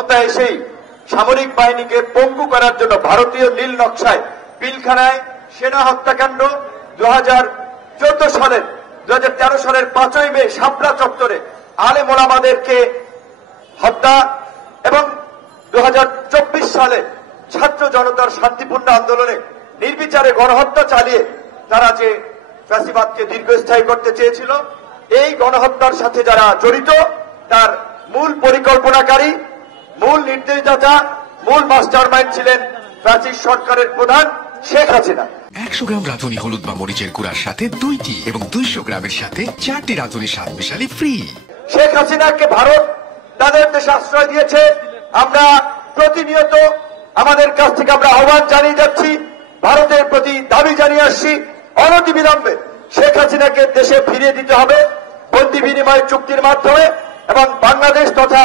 ক্ষমতায় এসেই সামরিক বাহিনীকে পঙ্গু করার জন্য ভারতীয় নীল নকশায় পিলখানায় সেনা হত্যাকাণ্ড 2014 সালের 2013 সালের 5ই মে শাপলা চত্বরে আলেম ওলামাদেরকে হত্যা এবং 2024 সালে ছাত্র জনতার শান্তিপূর্ণ আন্দোলনে নির্বিচারে গণহত্যা চালিয়ে তারা যে ফ্যাসিবাদকে দীর্ঘস্থায়ী করতে চেয়েছিল, এই গণহত্যার সাথে যারা জড়িত তার মূল পরিকল্পনাকারী, মূল নির্দেশদাতা, মূল মাস্টারমাইন্ড ছিলেন ফ্যাসিস্ট সরকারের প্রধান শেখ হাসিনা। 100 গ্রাম রাঁধুনি হলুদ বা মরিচের গুঁড়ার সাথে 2টি এবং 200 গ্রামের সাথে 4টি রাঁধুনি স্বাদ মিশালি ফ্রি। শেখ হাসিনাকে ভারত তাদের দেশে আশ্রয় দিয়েছে। আমরা প্রতিনিয়ত আমাদের কাছ থেকে আমরা আহ্বান জানিয়ে যাচ্ছি, ভারতের প্রতি দাবি জানিয়ে আসছি, অনতিবিলম্বে শেখ হাসিনাকে দেশে ফিরিয়ে দিতে হবে বন্দি বিনিময় চুক্তির মাধ্যমে এবং বাংলাদেশ তথা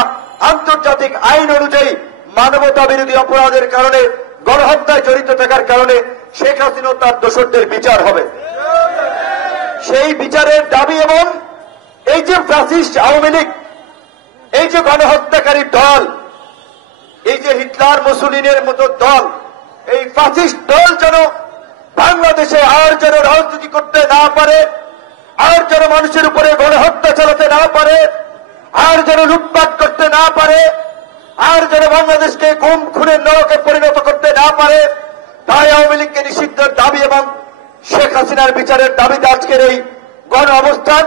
আন্তর্জাতিক আইন অনুযায়ী মানবতা বিরোধী অপরাধের কারণে গণহত্যায় জড়িত থাকার কারণে শেখ হাসিনা ও তার দোষরদের বিচার হবে। সেই বিচারের দাবি এবং এই যে ফ্যাসিস্ট আওয়ামী লীগ, এই যে গণহত্যাকারী দল, এই যে হিটলার মুসোলিনের মতো দল, এই ফ্যাসিস্ট দল যেন বাংলাদেশে আর যেন রাজনীতি করতে না পারে, আর যেন মানুষের উপরে গণহত্যা চালাতে না পারে, আর যেন লুটপাট করতে না পারে, আর যেন বাংলাদেশকে গুম খুনের নরকে পরিণত করতে না পারে, তাই আওয়ামী লীগকে নিষিদ্ধের দাবি এবং শেখ হাসিনার বিচারের দাবিতে আজকের এই গণ অবস্থান।